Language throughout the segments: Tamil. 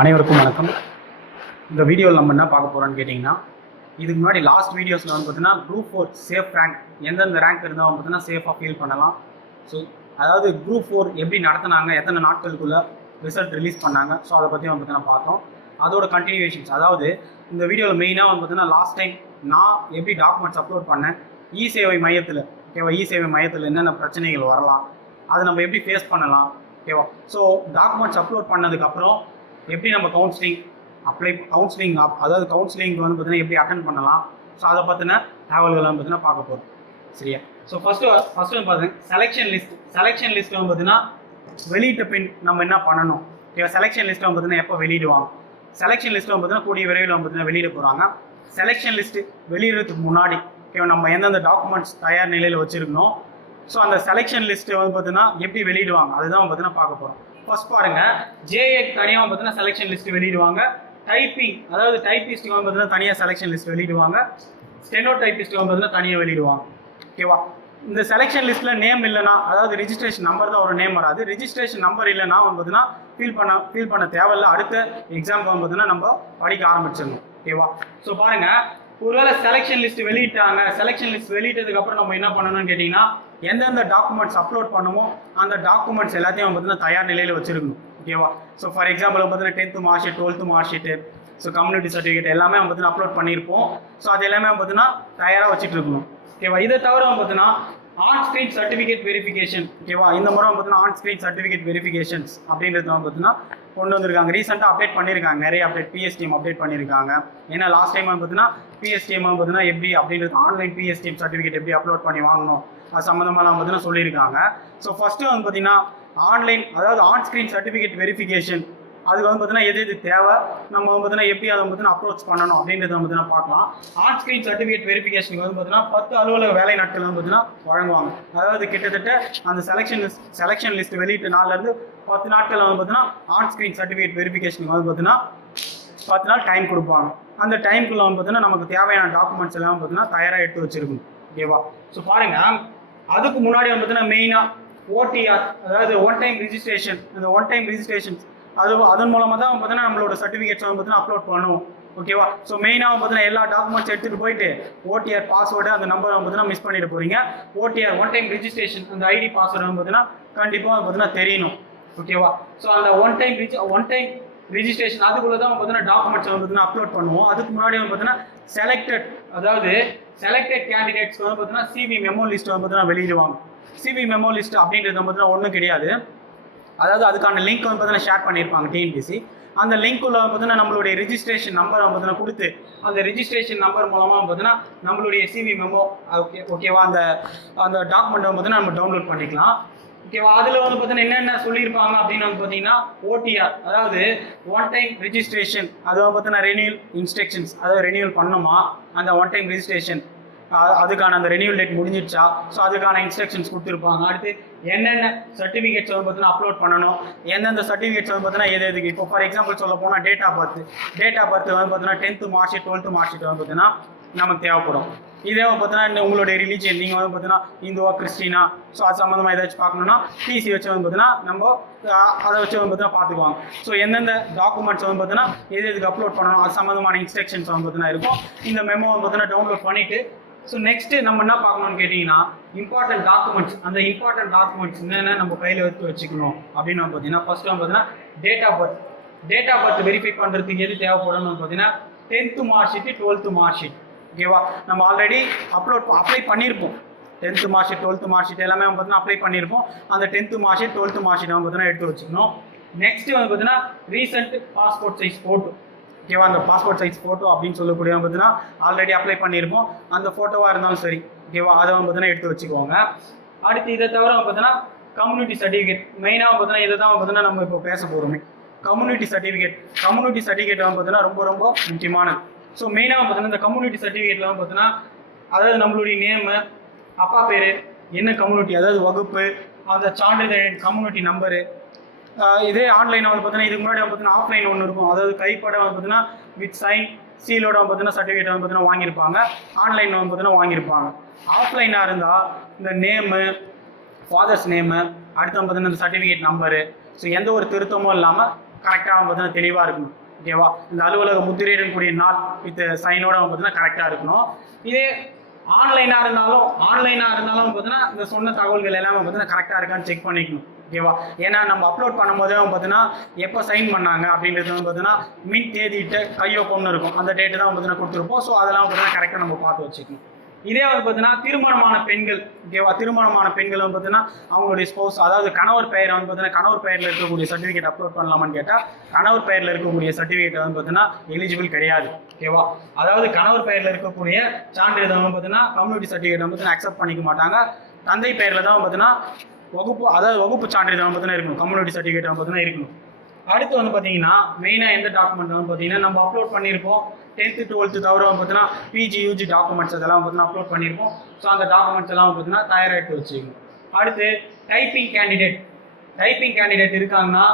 அனைவருக்கும் வணக்கம். இந்த வீடியோவில் நம்ம என்ன பார்க்க போகிறோம்னு கேட்டிங்கன்னா இதுக்கு முன்னாடி லாஸ்ட் வீடியோஸில் வந்து பார்த்தீங்கன்னா குரூப் ஃபோர் சேஃப் ரேங்க் எந்தெந்த ரேங்க் இருந்தவங்க பார்த்தீங்கன்னா சேஃபாக ஃபீல் பண்ணலாம். ஸோ அதாவது குரூப் ஃபோர் எப்படி நடத்தினாங்க எத்தனை நாட்களுக்குள்ளே ரிசல்ட் ரிலீஸ் பண்ணாங்க ஸோ அதை பற்றி வந்து பார்த்தீங்கன்னா பார்த்தோம். அதோட கண்டினியூவேஷன்ஸ் அதாவது இந்த வீடியோவில் மெயினாக வந்து பார்த்தீங்கன்னா லாஸ்ட் டைம் நான் எப்படி டாக்குமெண்ட்ஸ் அப்லோட் பண்ணேன் இ சேவை மையத்தில் ஓகேவா இ சேவை மையத்தில் என்னென்ன பிரச்சனைகள் வரலாம் அதை நம்ம எப்படி ஃபேஸ் பண்ணலாம் ஓகேவா ஸோ டாக்குமெண்ட்ஸ் அப்லோட் பண்ணதுக்கப்புறம் எப்படி நம்ம கவுன்சிலிங் அப்ளை கவுன்சிலிங் அதாவது கவுன்சிலிங் வந்து பார்த்தீங்கன்னா எப்படி அட்டன் பண்ணலாம்? ஸோ அதை பற்றின தகவல்களை பார்த்தீங்கன்னா பார்க்க போகிறோம் சரியா? ஸோ ஃபஸ்ட்டு ஃபஸ்ட்டு வந்து பார்த்தீங்கன்னா செலெக்ஷன் லிஸ்ட் செலெக்ஷன் லிஸ்ட் வந்து பார்த்தீங்கன்னா வெளியிட்ட பின் நம்ம என்ன பண்ணணும்? இப்போ செலெக்ஷன் லிஸ்ட்டை வந்து பார்த்தீங்கன்னா எப்போ வெளியிடுவாங்க? செலெக்ஷன் லிஸ்ட் வந்து பார்த்தீங்கன்னா கூடிய விரைவில் வந்து பார்த்தீங்கன்னா வெளியிட போகிறாங்க செலெக்ஷன் லிஸ்ட்டு வெளியிடுறதுக்கு முன்னாடி ஓகேவா நம்ம எந்தெந்த டாக்குமெண்ட்ஸ் தயார் நிலையில் வச்சுருக்கணும்? ஸோ அந்த செலெக்ஷன் லிஸ்ட்டு வந்து பார்த்தீங்கன்னா எப்படி வெளியிடுவாங்க? அதுதான் பார்த்தீங்கன்னா பார்க்க போகிறோம் ஃபர்ஸ்ட் பாருங்க ஜேஏ தனியாக பார்த்தீங்கன்னா செலெக்ஷன் லிஸ்ட் வெளியிடுவாங்க. டைப்பிங் அதாவது டைப்பிஸ்ட்டுக்கு வந்து பார்த்தீங்கன்னா தனியாக செலெக்ஷன் லிஸ்ட் வெளியிடுவாங்க. ஸ்டெனோ டைப்பிஸ்ட்டுக்கு வந்து பார்த்தீங்கன்னா தனியாக வெளியிடுவாங்க. ஓகேவா இந்த செலெக்ஷன் லிஸ்ட்டில் நேம் இல்லைனா அதாவது ரிஜிஸ்ட்ரேஷன் நம்பர் தான் ஒரு நேம் வராது. ரிஜிஸ்ட்ரேஷன் நம்பர் இல்லைனா வந்து பார்த்தீங்கன்னா பண்ண ஃபீல் பண்ண தேவையில்ல. அடுத்த எக்ஸாம் வந்து பார்த்தீங்கன்னா நம்ம படிக்க ஆரம்பிச்சிடணும். ஓகேவா ஸோ பாருங்கள் ஒருவேளை செலெக்ஷன் லிஸ்ட் வெளியிட்டாங்க. செலெக்ஷன் லிஸ்ட் வெளியிட்டதுக்கப்புறம் நம்ம என்ன பண்ணணும்னு கேட்டிங்கன்னா எந்தெந்த டாக்குமெண்ட்ஸ் அப்லோட் பண்ணுமோ அந்த டாக்குமெண்ட்ஸ் எல்லாத்தையும் பார்த்தீங்கன்னா தயார் நிலையில் வச்சிருக்கணும். ஓகேவா ஸோ ஃபார் எக்ஸாம்பிள் பார்த்தீங்கன்னா tenth mark sheet twelfth mark sheet so community certificate எல்லாமே பார்த்தீங்கன்னா அப்லோட் பண்ணியிருப்போம். ஸோ அது எல்லாமே பார்த்தீங்கன்னா தயாராக வச்சுட்டு இருக்கணும். ஓகேவா இதை தவிர பார்த்தீங்கன்னா ஆன் ஸ்க்ரீன் சர்டிஃபிகேட் வெரிஃபிகேஷன் ஓகேவா இந்த முறை வந்து பார்த்தீங்கன்னா ஆன் ஸ்க்ரீன் சர்டிஃபிகேட் வெரிஃபிகேஷன்ஸ் அப்படின்றது வந்து பார்த்தீங்கன்னா கொண்டு வந்திருக்காங்க. ரீசெண்டாக அப்டேட் பண்ணியிருக்காங்க நிறைய அப்டேட் பிஎஸ்டிஎம் அப்டேட் பண்ணியிருக்காங்க ஏன்னா லாஸ்ட் டைம் வந்து பார்த்தீங்கன்னா பிஎஸ்டிஎம் பார்த்தீங்கன்னா எப்படி அப்படின்றது ஆன்லைன் பிஎஸ்டிஎம் சர்டிஃபிகேட் எப்படி அப்லோட் பண்ணி வாங்கணும் அது சம்மந்தமாலாம் பார்த்தீங்கன்னா சொல்லியிருக்காங்க. ஸோ ஃபஸ்ட்டு வந்து பார்த்தீங்கன்னா ஆன்லைன் அதாவது ஆன் ஸ்க்ரீன் சர்டிஃபிகேட் வெரிஃபிகேஷன் அதுக்கு வந்து பார்த்தீங்கன்னா எது எது தேவை நம்ம வந்து பார்த்தீங்கன்னா எப்படி அதை பார்த்தீங்கன்னா அப்ரோச் பண்ணணும் அப்படின்றத வந்து பார்த்தீங்கன்னா பார்க்கலாம் ஆர்ட் ஸ்க்ரீன் சர்டிஃபிகேட் வெரிஃபிகேஷனுக்கு வந்து பார்த்தீங்கன்னா பத்து அலுவலக வேலை நாட்கள் வந்து பார்த்தீங்கன்னா வழங்குவாங்க அதாவது கிட்டத்தட்ட அந்த செலெக்ஷன் லிஸ்ட் செலெக்ஷன் லிஸ்ட் வெளியிட்ட நாள்லேருந்து பத்து நாட்கள் வந்து பார்த்தீங்கன்னா ஆர்ட் ஸ்க்ரீன் சர்டிஃபிகேட் வெரிஃபிகேஷனுக்கு வந்து பார்த்தீங்கன்னா பத்து நாள் டைம் கொடுப்பாங்க அந்த டைம்குள்ள வந்து பார்த்தீங்கன்னா நமக்கு தேவையான டாக்குமெண்ட்ஸ் எல்லாம் பார்த்தீங்கன்னா தயாராக எடுத்து வச்சிருக்கணும் ஓகேவா ஸோ பாருங்க அதுக்கு முன்னாடி வந்து பார்த்தீங்கன்னா மெயினாக ஓடிஆர் அதாவது ஒன் டைம் ரிஜிஸ்ட்ரேஷன் அந்த ஒன் டைம் ரிஜிஸ்ட்ரேஷன் அது அதன் மூலமாக தான் பார்த்தீங்கன்னா நம்மளோட சர்டிஃபிகேட்ஸ் வந்து பார்த்தீங்கன்னா அப்லோட் பண்ணுவோம் ஓகேவா ஸோ மெயினாக பார்த்தீங்கன்னா எல்லா டாக்குமெண்ட்ஸ் எடுத்துகிட்டு போயிட்டு ஓடிஆர் பாஸ்வேர்டு அந்த நம்பரை பார்த்தீங்கன்னா மிஸ் பண்ணிட்டு போகிறீங்க ஓடிஆர் ஒன் டைம் ரிஜிஸ்ட்ரேஷன் அந்த ஐடி பாஸ்வேர்டு பார்த்தீங்கன்னா கண்டிப்பாக பார்த்தீங்கன்னா தெரியணும். ஓகேவா ஸோ அந்த one time regi one time registration அதுக்குள்ளே தான் பார்த்தீங்கன்னா டாக்குமெண்ட்ஸ் வந்து பார்த்தீங்கன்னா அப்லோட் பண்ணுவோம். அதுக்கு முன்னாடி வந்து பார்த்தீங்கன்னா செலக்டட் அதாவது செலக்டட் கேண்டிடேட்ஸ் வந்து பார்த்தீங்கன்னா சிவி மெமோ லிஸ்ட் வந்து பார்த்தீங்கன்னா வெளியிடுவாங்க. சிவி மெமோ லிஸ்ட் அப்படின்றது பார்த்தீங்கன்னா ஒன்றும் கிடையாது. அதாவது அதுக்கான லிங்க் வந்து பார்த்தீங்கன்னா ஷேர் பண்ணியிருப்பாங்க டிஎன்பிசி அந்த லிங்க்குள்ள உள்ள பார்த்தீங்கன்னா நம்மளுடைய ரிஜிஸ்ட்ரேஷன் நம்பர் பார்த்தீங்கன்னா கொடுத்து அந்த ரிஜிஸ்ட்ரேஷன் நம்பர் மூலமாக பார்த்தீங்கன்னா நம்மளுடைய சிவி மெமோ ஓகே ஓகேவா அந்த அந்த டாக்குமெண்ட் வந்து பார்த்தீங்கன்னா நம்ம டவுன்லோட் பண்ணிக்கலாம். ஓகேவா அதில் வந்து பார்த்தீங்கன்னா என்னென்ன சொல்லியிருப்பாங்க அப்படின்னு வந்து பார்த்தீங்கன்னா ஓடிஆர் அதாவது ஒன் டைம் ரிஜிஸ்ட்ரேஷன் அதை பார்த்தீங்கன்னா ரெனியூல் இன்ஸ்ட்ரக்ஷன்ஸ் அதாவது ரெனியூல் பண்ணணுமா? அந்த ஒன் டைம் ரிஜிஸ்ட்ரேஷன் அதுக்கான அந்த ரெனியூல் டேட் முடிஞ்சிடுச்சா ஸோ அதுக்கான இன்ஸ்ட்ரக்ஷன்ஸ் கொடுத்துருப்பாங்க அடுத்து என்னென்ன சர்டிஃபிகேட்ஸ் வந்து பார்த்தீங்கன்னா அப்லோட் பண்ணணும் எந்தெந்த சர்டிஃபிகேட்ஸ் வந்து பார்த்தீங்கன்னா எது எதுக்கு இப்போ ஃபார் எக்ஸாம்பிள் சொல்ல போனால் date of birth date of birth வந்து பார்த்தீங்கன்னா tenth mark sheet twelfth mark sheet வந்து பார்த்தீங்கன்னா நமக்கு தேவைப்படும் இதே வந்து பார்த்தீங்கன்னா உங்களுடைய ரிலீஜியன் நீங்கள் வந்து பார்த்தீங்கன்னா இந்துவா கிறிஸ்டினா ஸோ அது சம்மந்தமாக ஏதாச்சும் பார்க்கணும்னா டிசி வச்சு வந்து பார்த்தீங்கன்னா நம்ம அதை வச்சு வந்து பார்த்தீங்கன்னா பார்த்துக்குவாங்க ஸோ எந்தெந்த டாக்குமெண்ட்ஸ் வந்து பார்த்தீங்கன்னா எது எதுக்கு அப்லோட் பண்ணணும் அது சம்மந்தமான இன்ஸ்ட்ரக்ஷன்ஸ் வந்து பார்த்தீங்கன்னா இருக்கும் இந்த மெமோ வந்து பார்த்தீங்கன்னா டவுன்லோட் பண்ணிவிட்டு ஸோ நெக்ஸ்ட் நம்ம என்ன பார்க்கணும்னு கேட்டிங்கன்னா இம்பார்ட்டன்ட் டாக்குமெண்ட்ஸ் அந்த இம்பார்ட்டன்ட் டாக்குமெண்ட்ஸ் என்னென்ன நம்ம கையில் எடுத்து வச்சுக்கணும் அப்படின்னு நம்ம பார்த்தீங்கன்னா ஃபர்ஸ்ட் வந்து பார்த்தீங்கன்னா date of birth date of birth verify பண்ணுறதுக்கு எது தேவைப்படும்னு பார்த்தீங்கன்னா tenth mark sheet twelfth mark sheet ஓகேவா நம்ம ஆல்ரெடி அப்லோட் அப்ளை பண்ணியிருப்போம். Tenth mark sheet twelfth mark sheet எல்லாமே வந்து பார்த்தீங்கன்னா அப்ளை பண்ணியிருப்போம். அந்த tenth mark sheet twelfth mark sheet நம்ம பார்த்தீங்கன்னா எடுத்து வச்சுக்கணும். நெக்ஸ்ட் வந்து பார்த்தீங்கன்னா ரீசெண்ட் பாஸ்போர்ட் சைஸ் ஃபோட்டோ ஓகேவா? அந்த பாஸ்போர்ட் சைஸ் ஃபோட்டோ அப்படின்னு சொல்லக்கூடிய பார்த்தீங்கன்னா ஆல்ரெடி அப்ளை பண்ணியிருப்போம். அந்த ஃபோட்டோவாக இருந்தாலும் சரி ஓகேவா? அதை பார்த்தீங்கன்னா எடுத்து வச்சுக்கோங்க அடுத்து இதை தவிர பார்த்தீங்கன்னா கம்யூனிட்டி சர்டிஃபிகேட் மெயினாக பார்த்தீங்கன்னா இதை தான் பார்த்தீங்கன்னா நம்ம இப்போ பேச போகிறோமே கம்யூனிட்டி சர்டிஃபிகேட் கம்யூனிட்டி சர்டிஃபிகேட் பார்த்தீங்கன்னா ரொம்ப ரொம்ப முக்கியமானது ஸோ மெயினாக பார்த்தீங்கன்னா இந்த கம்யூனிட்டி சர்டிஃபிகேட்லாம் பார்த்தீங்கன்னா அதாவது நம்மளுடைய நேமு அப்பா பேர் என்ன கம்யூனிட்டி அதாவது வகுப்பு அந்த சான்றிதழ் கம்யூனிட்டி நம்பரு இதே ஆன்லைன் வந்து பார்த்தீங்கன்னா இதுக்கு முன்னாடி வந்து பார்த்தீங்கன்னா ஆஃப்லைன் ஒன்று இருக்கும் அதாவது கைப்பட வந்து பார்த்தீங்கன்னா வித் சைன் சீலோட வந்து பார்த்தீங்கன்னா சர்டிஃபிகேட் வந்து பார்த்தீங்கன்னா வாங்கியிருப்பாங்க ஆன்லைன் வந்து பார்த்தீங்கன்னா வாங்கியிருப்பாங்க ஆஃப்லைனாக இருந்தால் இந்த நேமு ஃபாதர்ஸ் நேமு அடுத்து வந்து பார்த்தீங்கன்னா இந்த சர்டிஃபிகேட் நம்பரு ஸோ எந்த ஒரு திருத்தமும் இல்லாமல் கரெக்டாக அவன் பார்த்தீங்கன்னா தெளிவாக இருக்கணும் ஓகேவா இந்த அலுவலக முத்திரையிடக்கூடிய நாள் வித் சைனோட அவன் பார்த்தீங்கன்னா கரெக்டாக இருக்கணும் இதே ஆன்லைனாக இருந்தாலும் ஆன்லைனாக இருந்தாலும் பார்த்தீங்கன்னா இந்த சொன்ன தகவல்கள் எல்லாமே பார்த்தீங்கன்னா கரெக்டாக இருக்கான்னு செக் பண்ணிக்கணும் ஓகேவா ஏன்னா நம்ம அப்லோட் பண்ணும்போது அவன் பார்த்தீங்கன்னா எப்போ சைன் பண்ணாங்க அப்படின்றது வந்து பார்த்தீங்கன்னா மின் தேதியிட்ட கையொப்பம்னு இருக்கும். அந்த டேட்டு தான் பார்த்தீங்கன்னா கொடுத்துருப்போம். ஸோ அதெல்லாம் பார்த்தீங்கன்னா கரெக்டாக நம்ம பார்த்து வச்சுக்கணும். இதே வந்து பார்த்தீங்கன்னா திருமணமான பெண்கள் ஓகேவா திருமணமான பெண்கள் வந்து பார்த்தீங்கன்னா அவங்களுடைய ஸ்போஸ் அதாவது கணவர் பெயரை வந்து பார்த்தீங்கன்னா கணவர் பெயரில் இருக்கக்கூடிய சர்டிஃபிகேட் அப்லோட் பண்ணலாமான்னு கேட்டால் கணவர் பெயரில் இருக்கக்கூடிய சர்டிஃபிகேட் வந்து பார்த்தீங்கன்னா எலிஜிபிள் கிடையாது. ஓகேவா அதாவது கணவர் பெயரில் இருக்கக்கூடிய சான்றிதழ் வந்து பார்த்தீங்கன்னா கம்யூனிட்டி சர்டிஃபிகேட் வந்து பார்த்தீங்கன்னா அக்செப்ட் பண்ணிக்க மாட்டாங்க. தந்தை பெயரில் தான் பார்த்தீங்கன்னா வகுப்பு அதாவது வகுப்பு சான்றிதழ் பார்த்தீங்கன்னா இருக்கணும். கம்யூனிட்டி சர்டிஃபிகேட் பார்த்தீங்கன்னா இருக்கணும். அடுத்து வந்து பார்த்தீங்கன்னா மெயினாக எந்த டாக்குமெண்ட் வந்து பார்த்தீங்கன்னா நம்ம அப்லோட் பண்ணியிருப்போம். டென்த்து டுவெல்த்து தவிர வந்து பார்த்தீங்கன்னா பிஜி யூஜி டாக்குமெண்ட்ஸ் அதெல்லாம் பார்த்தீங்கன்னா அப்லோட் பண்ணியிருப்போம். ஸோ அந்த டாக்குமெண்ட்ஸ் எல்லாம் பார்த்தீங்கன்னா தயாராகிட்டு எடுத்து வச்சுக்கணும். அடுத்து டைப்பிங் கேண்டிடேட் டைப்பிங் கேண்டிடேட் இருக்காங்கன்னா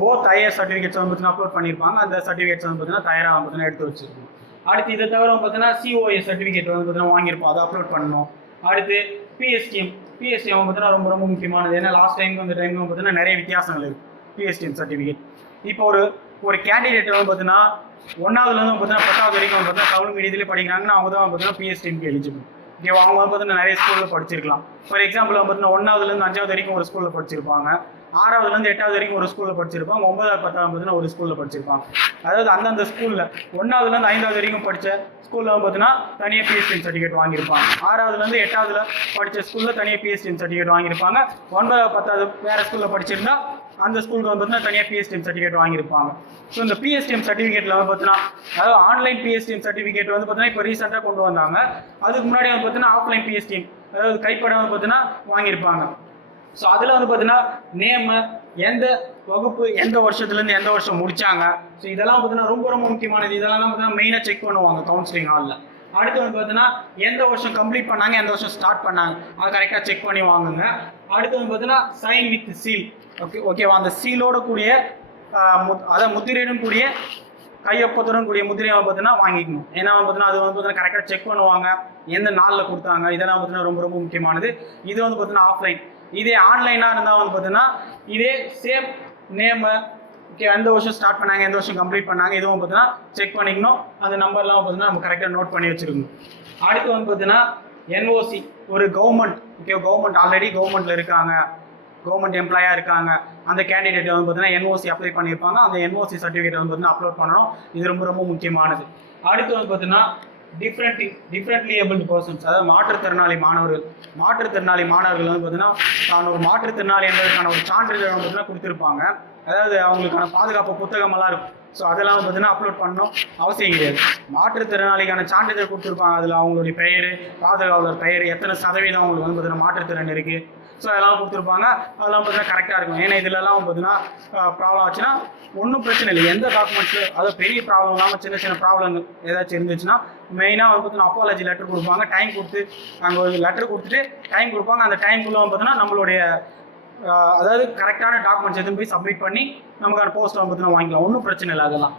போத் ஐஏஎஸ் சர்டிஃபிகேட்ஸ் வந்து பார்த்தீங்கன்னா அப்லோட் பண்ணியிருப்பாங்க. அந்த சர்டிஃபிகேட்ஸ் வந்து பார்த்தீங்கன்னா தயாராக பார்த்தீங்கன்னா எடுத்து வச்சிருக்கணும் அடுத்து இதை தவிர பார்த்தீங்கன்னா சிஓஏ சர்டிஃபிகேட் வந்து பார்த்தீங்கன்னா வாங்கியிருப்போம். அதை அப்லோட் பண்ணணும். அடுத்து பிஎஸ்டிஎம் பிஎஸ்டிஎம் பார்த்தீங்கன்னா ரொம்ப ரொம்ப முக்கியமானது. ஏன்னா லாஸ்ட் டைம் அந்த டைம் பார்த்தீங்கன்னா நிறைய வித்தியாசங்கள் இருக்குது பிஎஸ்டிஎம் சர்டிஃபிகேட் இப்போ ஒரு ஒரு கேண்டிடேட் வந்து பார்த்தீங்கன்னா ஒன்றாவதுலேருந்து பார்த்தீங்கன்னா பத்தாவது வரைக்கும் வந்து பார்த்தீங்கன்னா தமிழ் மீடியத்திலே படிக்கிறாங்கன்னா அவங்க தான் பார்த்தீங்கன்னா பிஎஸ்டிஎம்க்கு எலிஜிபிள் இங்கே அவங்க வந்து பார்த்தீங்கன்னா நிறைய ஸ்கூலில் படிச்சிருக்கலாம். ஃபார் எக்ஸாம்பிள் வந்து பார்த்தீங்கன்னா ஒன்றாவதுலேருந்து அஞ்சாவது வரைக்கும் ஒரு ஸ்கூலில் படிச்சிருப்பாங்க. ஆறாவதுலேருந்து எட்டாவது வரைக்கும் ஒரு ஸ்கூலில் படிச்சிருப்பாங்க ஒன்பதாவது பத்தாவது பார்த்தீங்கன்னா ஒரு ஸ்கூலில் படிச்சிருப்பாங்க அதாவது அந்தந்த ஸ்கூலில் ஒன்றாவதுலேருந்து ஐந்தாவது வரைக்கும் படித்த ஸ்கூலில் பார்த்தீங்கன்னா தனியாக பிஎஸ்சி சர்டிஃபிகேட் வாங்கியிருப்பாங்க. ஆறாவதுலேருந்து எட்டாவதுல படித்த ஸ்கூலில் தனியாக பிஎஸ்சி சர்டிஃபிகேட் வாங்கியிருப்பாங்க. ஒன்பதாவது பத்தாவது வேறு ஸ்கூலில் படிச்சிருந்தா அந்த ஸ்கூலுக்கு வந்து பார்த்தீங்கன்னா தனியாக பிஎஸ்டிஎம் சர்டிஃபிகேட் வாங்கியிருப்பாங்க. ஸோ இந்த பிஎஸ்டிஎம் சர்டிஃபிகேட்டில் வந்து பார்த்தீங்கன்னா அதாவது ஆன்லைன் பிஎஸ்டிஎம் சர்டிஃபிகேட் வந்து பார்த்தீங்கன்னா இப்போ ரீசெண்டாக கொண்டு வந்தாங்க. அதுக்கு முன்னாடி வந்து பார்த்தீங்கன்னா ஆஃப்லைன் பிஎஸ்டிஎம் அதாவது கைப்படம் வந்து பார்த்தீங்கன்னா வாங்கியிருப்பாங்க. ஸோ அதில் வந்து பார்த்தீங்கன்னா நேமு எந்த வகுப்பு எந்த வருஷத்துலேருந்து எந்த வருஷம் முடித்தாங்க ஸோ இதெல்லாம் பார்த்தீங்கன்னா ரொம்ப ரொம்ப முக்கியமானது. இதெல்லாம் பார்த்தீங்கன்னா மெயினாக செக் பண்ணுவாங்க கவுன்சிலிங் ஹாலில் அடுத்து வந்து பார்த்தீங்கன்னா எந்த வருஷம் கம்ப்ளீட் பண்ணாங்க எந்த வருஷம் ஸ்டார்ட் பண்ணாங்க. அதை கரெக்டாக செக் பண்ணி வாங்குங்க. அடுத்து வந்து பார்த்தீங்கன்னா சைன் வித் சீல் ஓகே ஓகேவா அந்த சீலோட கூடிய ஆஹ், முத்- முத்திரையுடன் கூடிய கையொப்பத்துடன் கூடிய முத்திரையை பார்த்தீங்கன்னா வாங்கிக்கணும். ஏன்னா வந்து பார்த்தீங்கன்னா அது வந்து பார்த்தீங்கன்னா கரெக்டாக செக் பண்ணுவாங்க. எந்த நாளில் கொடுத்தாங்க? இதெல்லாம் பார்த்தீங்கன்னா ரொம்ப ரொம்ப முக்கியமானது. இது வந்து பார்த்தீங்கன்னா ஆஃப்லைன் இதே ஆன்லைனாக இருந்தால் வந்து பார்த்தீங்கன்னா இதே சேம் நேமு ஓகே எந்த வருஷம் ஸ்டார்ட் பண்ணாங்க எந்த வருஷம் கம்ப்ளீட் பண்ணாங்க இதுவும் பார்த்தீங்கன்னா செக் பண்ணிக்கணும். அந்த நம்பர்லாம் பார்த்தீங்கன்னா நம்ம கரெக்டாக நோட் பண்ணி வச்சிருக்கணும். அடுத்து வந்து பார்த்தீங்கன்னா என்ஓசி ஒரு கவர்மெண்ட் ஓகே கவர்மெண்ட் ஆல்ரெடி கவர்மெண்ட்டில் இருக்காங்க. கவர்மெண்ட் எம்ப்ளாயாக இருக்காங்க. அந்த கேண்டிடேட் வந்து பார்த்தீங்கன்னா என்ஓசி அப்ளை பண்ணியிருப்பாங்க. அந்த என்ஓசி சர்டிஃபிகேட் வந்து பார்த்தீங்கன்னா அப்லோட் பண்ணணும். இது ரொம்ப ரொம்ப முக்கியமானது. அடுத்து வந்து பார்த்தீங்கன்னா டிஃப்ரெண்ட் டிஃப்ரெண்ட்லி ஏபிள் பர்சன்ஸ் அதாவது மாற்றுத்திறனாளி மாணவர்கள். மாற்றுத்திறனாளி மாணவர்கள் வந்து பார்த்தீங்கன்னா தான் ஒரு மாற்றுத்திறனாளி என்பதற்கான ஒரு சான்றிதழ் வந்து பார்த்தீங்கன்னா கொடுத்துருப்பாங்க. அதாவது அவங்களுக்கான பாதுகாப்பு புத்தகமெல்லாம் இருக்கும். ஸோ அதெல்லாம் பார்த்தீங்கன்னா அப்லோட் பண்ணணும் அவசியம் கிடையாது. மாற்றுத்திறனாளிக்கான சான்றிதழ் கொடுத்துருப்பாங்க. அதில் அவங்களுடைய பெயர் பாதுகாவலர் பெயர் எத்தனை சதவீதம் அவங்களுக்கு வந்து பார்த்தீங்கன்னா மாற்றுத்திறன் இருக்குது ஸோ அதெல்லாம் கொடுத்துருப்பாங்க. அதெல்லாம் பார்த்தீங்கன்னா கரெக்டாக இருக்கும். ஏன்னா இதுலலாம் பார்த்தீங்கன்னா ப்ராப்ளம் ஆச்சுன்னா ஒன்றும் பிரச்சனை இல்லை. எந்த டாக்குமெண்ட்ஸு அதாவது பெரிய ப்ராப்ளம் இல்லாமல் சின்ன சின்ன ப்ராப்ளங்கள் ஏதாச்சும் இருந்துச்சுன்னா மெயினாக வந்து பார்த்தீங்கன்னா அப்பாலஜி லெட்டர் கொடுப்பாங்க. டைம் கொடுத்து அங்கே ஒரு லெட்டர் கொடுத்துட்டு டைம் கொடுப்பாங்க. அந்த டைம்குள்ளே வந்து பார்த்தீங்கன்னா நம்மளுடைய அதாவது கரெக்டான டாக்குமெண்ட்ஸ் எதுவும் போய் சப்மிட் பண்ணி நமக்கான போஸ்ட் வந்து பார்த்தீங்கன்னா வாங்கிக்கலாம். ஒன்றும் பிரச்சனை இல்லை அதெல்லாம்.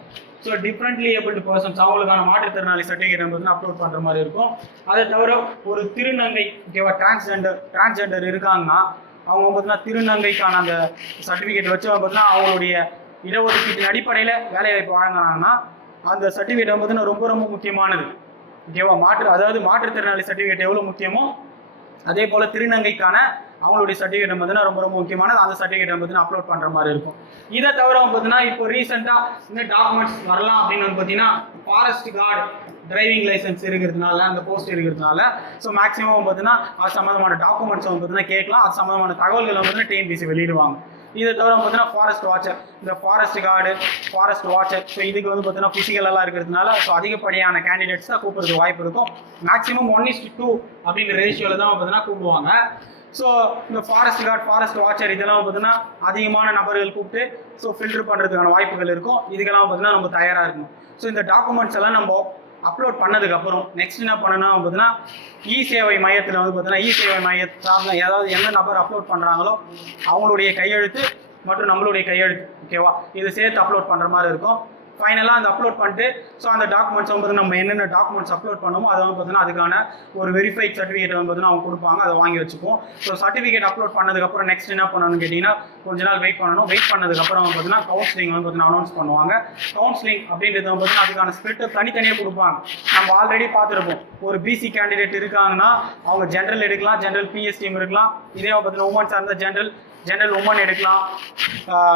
ஸோ டிஃப்ரெண்ட்லி ஏபிள்டு பர்சன்ஸ் அவங்களுக்கான மாற்றுத்திறனாளி சர்டிஃபிகேட் வந்து அப்லோட் பண்ணுற மாதிரி இருக்கும். அதை தவிர ஒரு திருநங்கை ஓகேவா டிரான்ஸ்ஜெண்டர் டிரான்ஸ்ஜெண்டர் இருக்காங்கன்னா அவங்க வந்து பார்த்தீங்கன்னா திருநங்கைக்கான அந்த சர்டிஃபிகேட் வச்சு வந்து பார்த்தீங்கன்னா அவங்களுடைய இடஒதுக்கீட்டின் அடிப்படையில் வேலைவாய்ப்பு வழங்கினாங்கன்னா அந்த சர்டிஃபிகேட் பார்த்தீங்கன்னா ரொம்ப ரொம்ப முக்கியமானது. ஓகேவா மாற்று அதாவது மாற்றுத்திறனாளி சர்டிஃபிகேட் எவ்வளோ முக்கியமோ அதே போல் திருநங்கைக்கான அவங்களுடைய சர்டிஃபிகேட் பார்த்தீங்கன்னா ரொம்ப ரொம்ப முக்கியமானது. அந்த சர்டிஃபிகேட் பார்த்தீங்கன்னா அப்லோட் பண்ணுற மாதிரி இருக்கும். இதை தவிர பார்த்தீங்கன்னா இப்போ ரீசெண்டாக இந்த டாக்குமெண்ட்ஸ் வரலாம் அப்படின்னு வந்து பார்த்தீங்கன்னா ஃபாரஸ்ட் கார்டு டிரைவிங் லைசன்ஸ் இருக்கிறதுனால அந்த போஸ்ட் இருக்கிறதுனால ஸோ மேக்ஸிமம் பார்த்தீங்கன்னா அது சம்மந்தமான டாக்குமெண்ட்ஸ் வந்து பார்த்தீங்கன்னா கேட்கலாம். அது சம்மந்தமான தகவல்களை வந்து டிஎன்பிசி வெளியிடுவாங்க. இதை தவிர பார்த்தீங்கன்னா ஃபாரஸ்ட் வாட்சர் இந்த forest guard forest watcher so இதுக்கு வந்து பார்த்தீங்கன்னா physical எல்லாம் இருக்கிறதுனால ஸோ அதிகப்படியான கேண்டிடேட்ஸ் தான் கூப்பிட்றதுக்கு வாய்ப்பு இருக்கும். மேக்ஸிமம் ஒன் இஸ்ட் டூ அப்படிங்கிற ரேஷியோவில் தான் பார்த்தீங்கன்னா கூப்பிடுவாங்க. ஸோ இந்த ஃபாரஸ்ட் கார்டு ஃபாரஸ்ட் வாட்சர் இதெல்லாம் பார்த்தீங்கன்னா அதிகமான நபர்கள் கூப்பிட்டு ஸோ ஃபில்டர் பண்ணுறதுக்கான வாய்ப்புகள் இருக்கும். இதுக்கெல்லாம் பார்த்தீங்கன்னா நம்ம தயாராக இருக்கணும். ஸோ இந்த டாக்குமெண்ட்ஸ் எல்லாம் நம்ம அப்லோட் பண்ணதுக்கப்புறம் நெக்ஸ்ட் என்ன பண்ணணும் பார்த்தீங்கன்னா இ சேவை மையத்தில் வந்து பார்த்தீங்கன்னா இ சேவை மையத்தால் ஏதாவது எந்த நபர் அப்லோட் பண்ணுறாங்களோ அவங்களுடைய கையெழுத்து மற்றும் நம்மளுடைய கையெழுத்து ஓகேவா இது சேர்த்து அப்லோட் பண்ணுற மாதிரி இருக்கும். ஃபைனலாக அந்த அப்லோட் பண்ணிட்டு ஸோ அந்த டாக்குமெண்ட்ஸ் வந்து நம்ம என்னென்ன டாக்குமெண்ட்ஸ் அப்லோட் பண்ணோமோ அதை வந்து பார்த்தீங்கன்னா அதுக்கான ஒரு வெரிஃபைட் சர்டிஃபிகேட் வந்து பார்த்தீங்கன்னா அவங்க கொடுப்பாங்க. அதை வாங்கி வச்சுப்போம். ஸோ சர்டிஃபிகேட் அப்லோட் பண்ணதுக்கப்புறம் நெக்ஸ்ட் என்ன பண்ணணும்னு கேட்டிங்கன்னா கொஞ்ச நாள் வெயிட் பண்ணணும். வெயிட் பண்ணதுக்கப்புறம் வந்து பார்த்தீங்கன்னா கவுன்சிலிங் வந்து பார்த்தீங்கன்னா அனௌன்ஸ் பண்ணுவாங்க. கவுன்சிலிங் அப்படின்றது வந்து பார்த்தீங்கன்னா அதுக்கான ஸ்பிரிட்டை தனித்தனியாக கொடுப்பாங்க. நம்ம ஆல்ரெடி பார்த்துருப்போம். ஒரு பிசி கேண்டிடேட் இருக்காங்கன்னா அவங்க ஜென்ரல் எடுக்கலாம் ஜென்ரல் பிஎஸ்டிஎம் இருக்கலாம் இதே பார்த்தீங்கன்னா உமன்ஸ் அந்த ஜென்ரல் ஜென்ரல் உமன் எடுக்கலாம்.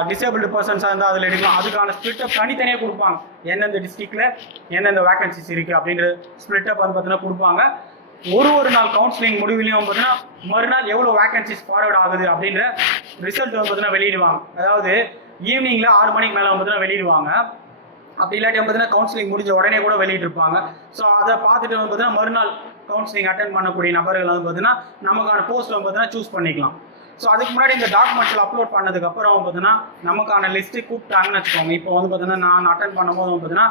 டிசேபிள்டு பர்சன்ஸாக இருந்தால் அதில் எடுக்கலாம். அதுக்கான ஸ்பிளிட்டப் தனித்தனியாக கொடுப்பாங்க. எந்தெந்த டிஸ்ட்ரிக்டில் எந்தெந்த வேக்கன்சிஸ் இருக்குது அப்படின்ற ஸ்பிளிட்டப் வந்து பார்த்தீங்கன்னா கொடுப்பாங்க. ஒரு ஒரு நாள் கவுன்சிலிங் முடிவுலையும் பார்த்தீங்கன்னா மறுநாள் எவ்வளோ வேக்கன்சிஸ் ஃபார்வர்ட் ஆகுது அப்படின்ற ரிசல்ட் வந்து பார்த்தீங்கன்னா வெளியிடுவாங்க. அதாவது ஈவினிங்கில் ஆறு மணிக்கு மேலே வந்து பார்த்தீங்கன்னா வெளியிடுவாங்க. அப்படி இல்லாட்டி பார்த்தீங்கன்னா கவுன்சிலிங் முடிஞ்ச உடனே கூட வெளியிட்டிருப்பாங்க. ஸோ அதை பார்த்துட்டு வந்து பார்த்தீங்கன்னா மறுநாள் கவுன்சிலிங் அட்டன் பண்ணக்கூடிய நபர்கள் வந்து பார்த்தீங்கன்னா நமக்கான போஸ்ட் வந்து பார்த்தீங்கன்னா சூஸ் பண்ணிக்கலாம். ஸோ அதுக்கு முன்னாடி இந்த டாக்குமெண்ட்ஸில் அப்லோட் பண்ணதுக்கு அப்புறம் அவங்க பார்த்தீங்கன்னா நமக்கான லிஸ்ட்டு கூப்பிட்டாங்கன்னு வச்சுக்கோங்க. இப்போ வந்து பார்த்தீங்கன்னா நான் அட்டன் பண்ணும்போது வந்து பார்த்தீங்கன்னா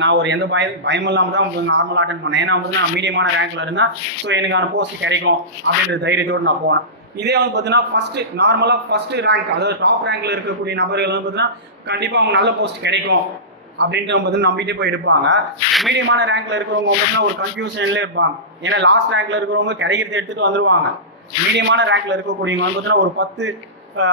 நான் ஒரு எந்த பயம் பயம் இல்லாமல் தான் நார்மலாக அட்டன் பண்ணேன். ஏன்னா வந்து நான் மீடியமான ரேங்க்ல இருந்தேன் ஸோ எனக்கான போஸ்ட் கிடைக்கும் அப்படின்ற தைரியத்தோடு நான் போனேன் இதே வந்து பார்த்தீங்கன்னா ஃபர்ஸ்ட் நார்மலாக ஃபர்ஸ்ட் ரேங்க் அதாவது டாப் ரேங்க்ல இருக்கக்கூடிய நபர்கள் வந்து பார்த்தீங்கன்னா கண்டிப்பாக அவங்க நல்ல போஸ்ட் கிடைக்கும் அப்படின்ட்டு வந்து பார்த்தீங்கன்னா நம்பிட்டு போய் எடுப்பாங்க. மீடியமான ரேங்க்ல இருக்கிறவங்க பார்த்தீங்கன்னா ஒரு கன்ஃபியூஷன்ல இருப்பாங்க. ஏன்னா லாஸ்ட் ரேங்க்ல இருக்கிறவங்க கிடைக்கிறது எடுத்துகிட்டு வந்துருவாங்க. மீடியமான ரேங்க்ல இருக்கக்கூடியவங்க வந்து பார்த்தீங்கன்னா ஒரு பத்து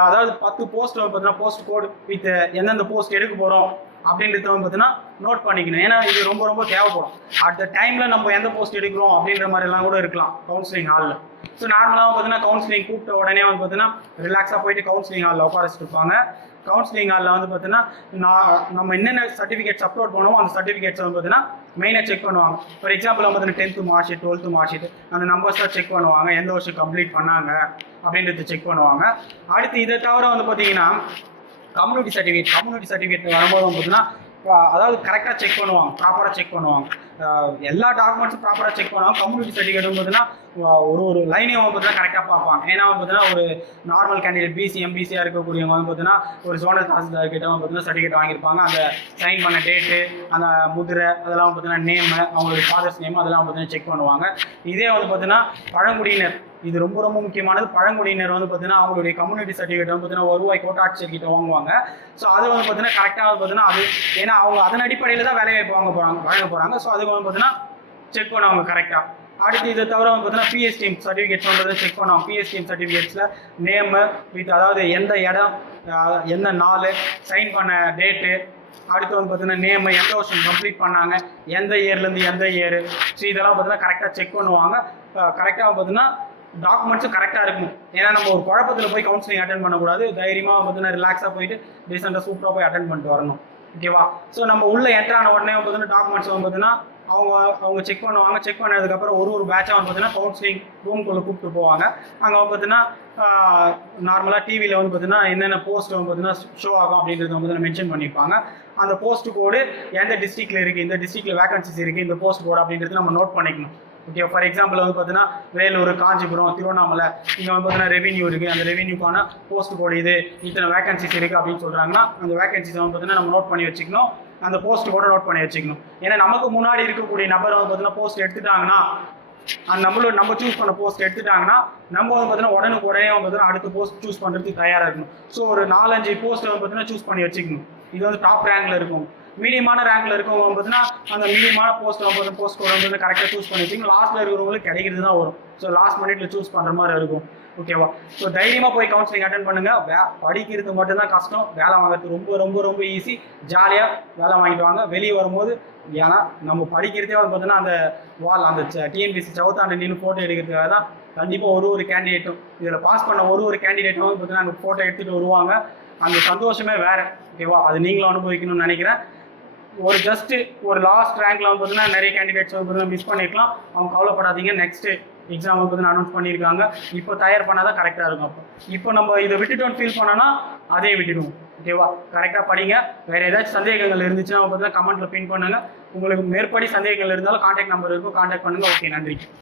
அதாவது பத்து போஸ்ட் வந்து பார்த்தீங்கன்னா போஸ்ட் கோட் வித் எந்தெந்த போஸ்ட் எடுக்க போகிறோம் அப்படின்றத வந்து பார்த்தீங்கன்னா நோட் பண்ணிக்கணும். ஏன்னா இது ரொம்ப ரொம்ப தேவைப்படும். அட் த டைம்ல நம்ம எந்த போஸ்ட் எடுக்கிறோம் அப்படின்ற மாதிரி எல்லாம் கூட இருக்கலாம் கவுன்சிலிங் ஹாலில் ஸோ நார்மலாக பார்த்தீங்கன்னா கவுன்சிலிங் கூப்பிட்ட உடனே வந்து பார்த்தீங்கன்னா ரிலாக்ஸாக போயிட்டு கவுன்சிலிங் ஹாலில் உட்காரிச்சிட்டு இருப்பாங்க. கவுன்சிலிங் ஹாலில் வந்து பார்த்தீங்கன்னா நான் நம்ம என்னென்ன சர்டிஃபிகேட்ஸ் அப்லோட் பண்ணுவோம் அந்த சர்டிஃபிகேட்ஸ் வந்து பார்த்தீங்கன்னா மெயினாக செக் பண்ணுவாங்க. ஃபார் எக்ஸாம்பிள் வந்து பார்த்தீங்கன்னா tenth mark sheet twelfth mark sheet அந்த நம்பர்ஸ்லாம் செக் பண்ணுவாங்க. எந்த வருஷம் கம்ப்ளீட் பண்ணாங்க? அப்படின்றத செக் பண்ணுவாங்க. அடுத்து இதை தவிர வந்து பார்த்தீங்கன்னா கம்யூனிட்டி சர்டிஃபிகேட் கம்யூனிட்டி சர்டிஃபிகேட் வரும்போது பார்த்தீங்கன்னா அதாவது கரெக்டாக செக் பண்ணுவாங்க. ப்ராப்பராக செக் பண்ணுவாங்க. எல்லா டாக்குமெண்ட்ஸும் ப்ராப்பராக செக் பண்ணுவாங்க கம்யூனிட்டி சர்டிஃபிகேட் பார்த்தீங்கன்னா ஒரு ஒரு லைனையும் வந்து பார்த்தீங்கன்னா கரெக்டாக பார்ப்பாங்க ஏன்னா வந்து பார்த்தீங்கன்னா ஒரு நார்மல் கேண்டிடேட் பிசி எம்பிசியாக இருக்கக்கூடியவங்க வந்து பார்த்தீங்கன்னா ஒரு சோனல் தாசில்தார் கிட்ட வந்து பார்த்தீங்கன்னா சர்டிஃபிகேட் வாங்கியிருப்பாங்க அந்த சைன் பண்ண டேட்டு அந்த முதிரை அதெல்லாம் வந்து பார்த்தீங்கன்னா நேமு அவங்களுடைய ஃபாதர்ஸ் நேம் அதெல்லாம் பார்த்தீங்கன்னா செக் பண்ணுவாங்க இதே வந்து பார்த்தீங்கன்னா பழங்குடியினர் இது ரொம்ப ரொம்ப முக்கியமானது பழங்குடியினர் வந்து பார்த்தீங்கன்னா அவங்களுடைய கம்யூனிட்டி சர்டிஃபிகேட் வந்து பார்த்தீங்கன்னா வருவாய் கோட்டாட்சியர் கிட்ட வாங்குவாங்க ஸோ அது வந்து பார்த்தீங்கன்னா கரெக்டாக வந்து பார்த்தீங்கன்னா அது ஏன்னா அவங்க அதன் அடிப்படையில் தான் வேலை வாய்ப்பு வாங்க போகிறாங்க வழங்க போகிறாங்க ஸோ அது அதுக்கு வந்து பார்த்தீங்கன்னா செக் பண்ணுவாங்க கரெக்டாக அடுத்து இதை தவிர வந்து பார்த்தீங்கன்னா பிஎஸ்டிஎம் சர்டிஃபிகேட்ஸ் வந்து செக் பண்ணுவாங்க. பிஎஸ்டிஎம் சர்டிஃபிகேட்ஸில் நேமு வித் அதாவது எந்த இடம் எந்த நாள் சைன் பண்ண டேட்டு அடுத்து வந்து பார்த்தீங்கன்னா நேமு எந்த வருஷம் கம்ப்ளீட் பண்ணாங்க. எந்த இயர்லேருந்து எந்த இயர் ஸோ இதெல்லாம் பார்த்தீங்கன்னா கரெக்டாக செக் பண்ணுவாங்க. கரெக்டாக பார்த்தீங்கன்னா டாக்குமெண்ட்ஸும் கரெக்டாக இருக்கும். ஏன்னா நம்ம ஒரு குழப்பத்தில் போய் கவுன்சிலிங் அட்டன் பண்ணக்கூடாது. தைரியமாக பார்த்தீங்கன்னா ரிலாக்ஸாக போயிட்டு டீசெண்டாக சூப்பராக போய் அட்டன் பண்ணிட்டு வரணும். ஓகேவா ஸோ நம்ம உள்ள என்ட்ரு ஆன உடனே வந்து பார்த்தீங்கன்னா டாக்குமெண்ட்ஸ் வந்து பார்த்தீங்கன்னா அவங்க அவங்க செக் பண்ணுவாங்க செக் பண்ணதுக்கப்புறம் ஒரு ஒரு பேட்சாக வந்து பார்த்தீங்கன்னா கவுன்சிலிங் ரூம்குள்ளே கூப்பிட்டு போவாங்க. அங்கே வந்து பார்த்தீங்கன்னா நார்மலாக டிவியில் வந்து பார்த்தீங்கன்னா என்னென்ன போஸ்ட் வந்து பார்த்தீங்கன்னா ஷோ ஆகும் அப்படின்றத வந்து மென்ஷன் பண்ணியிருப்பாங்க அந்த போஸ்ட் கோடு எந்த டிஸ்ட்ரிக்டில் இருக்குது இந்த டிஸ்ட்ரிக்டில் வேகன்சிஸ் இருக்குது இந்த போஸ்ட் கோடு அப்படின்றது நம்ம நோட் பண்ணிக்கணும். ஓகே ஃபார் எக்ஸாம்பிள் வந்து பார்த்தீங்கன்னா வேலூர் காஞ்சிபுரம் திருவண்ணாமலை இங்கே வந்து பார்த்தீங்கன்னா ரெவென்யூ இருக்குது அந்த ரெவென்யூக்கான போஸ்ட் கோடு இது இத்தனை வேகன்சிஸ் இருக்குது அப்படின்னு சொல்கிறாங்கன்னா அந்த வேகன்சிஸ் வந்து பார்த்தீங்கன்னா நம்ம நோட் பண்ணி வச்சுக்கணும். அந்த போஸ்ட் கூட நோட் பண்ணி வச்சுக்கணும். ஏன்னா நமக்கு முன்னாடி இருக்கக்கூடிய நபர் வந்து பார்த்தீங்கன்னா போஸ்ட் எடுத்துட்டாங்கன்னா அந்த நம்மளோட நம்ம சூஸ் பண்ண போஸ்ட் எடுத்துட்டாங்கன்னா நம்ம வந்து பார்த்தீங்கன்னா உடனுக்கு உடனே வந்து பார்த்தீங்கன்னா அடுத்த போஸ்ட் சூஸ் பண்ணுறதுக்கு தயாராக இருக்கணும். ஸோ ஒரு நாலஞ்சு போஸ்ட் வந்து பார்த்தீங்கன்னா சூஸ் பண்ணி வச்சுக்கணும். இது வந்து டாப் ரேங்கில் இருக்கும். மீடியமான ரேங்க்ல இருக்கவங்க பார்த்தீங்கன்னா அந்த மீடியமான போஸ்ட் வந்து போஸ்ட் வந்து கரெக்டாக சூஸ் பண்ணி வச்சுக்கணும். லாஸ்ட்டில் இருக்கிறவங்களுக்கு கிடைக்கிறது தான் வரும் ஸோ லாஸ்ட் மினிட்ல சூஸ் பண்ணுற மாதிரி இருக்கும். ஓகேவா? ஸோ தைரியமாக போய் கவுன்சிலிங் அட்டன் பண்ணுங்க. வே படிக்கிறது மட்டும்தான் கஷ்டம். வேலை வாங்குறது ரொம்ப ரொம்ப ரொம்ப ஈஸி ஜாலியாக வேலை வாங்கிட்டு வாங்க. வெளியே வரும்போது ஏன்னா நம்ம படிக்கிறதே வந்து பார்த்தீங்கன்னா அந்த வால் அந்த டிஎன்பிசி சவுத்தாண்டு நின்று ஃபோட்டோ எடுக்கிறதுக்காக தான் கண்டிப்பாக ஒரு ஒரு கேண்டிடேட்டும் இதில் பாஸ் பண்ண ஒரு ஒரு கேண்டிடேட்டும் வந்து பார்த்தீங்கன்னா அங்கே ஃபோட்டோ எடுத்துகிட்டு வருவாங்க. அந்த சந்தோஷமே வேறு. ஓகேவா? அது நீங்களும் அனுபவிக்கணும்னு நினைக்கிறேன். ஒரு ஜஸ்ட்டு ஒரு லாஸ்ட் ரேங்க்ல வந்து பார்த்தீங்கன்னா நிறைய கேண்டிடேட்ஸ் வந்து பார்த்தீங்கன்னா மிஸ் பண்ணிருக்கலாம். அவங்க கவலைப்படாதீங்க. நெக்ஸ்ட்டு எக்ஸாம் வந்து அனௌன்ஸ் பண்ணியிருக்காங்க. இப்போ தயார் பண்ணால் தான் கரெக்டாக இருக்கும் அப்போ. இப்போ நம்ம இதை விட்டுட்டோன்னு ஃபீல் பண்ணோன்னா அதே விட்டுடுவோம். ஓகேவா கரெக்டாக படிங்க. வேறு ஏதாச்சும் சந்தேகங்கள் இருந்துச்சுன்னா பார்த்தீங்கன்னா கமெண்ட்டில் பின் பண்ணுங்க. உங்களுக்கு மேற்படி சந்தேகங்கள் இருந்தாலும் காண்டாக்ட் நம்பர் இருக்கும். காண்டாக்ட் பண்ணுங்க. ஓகே நன்றி.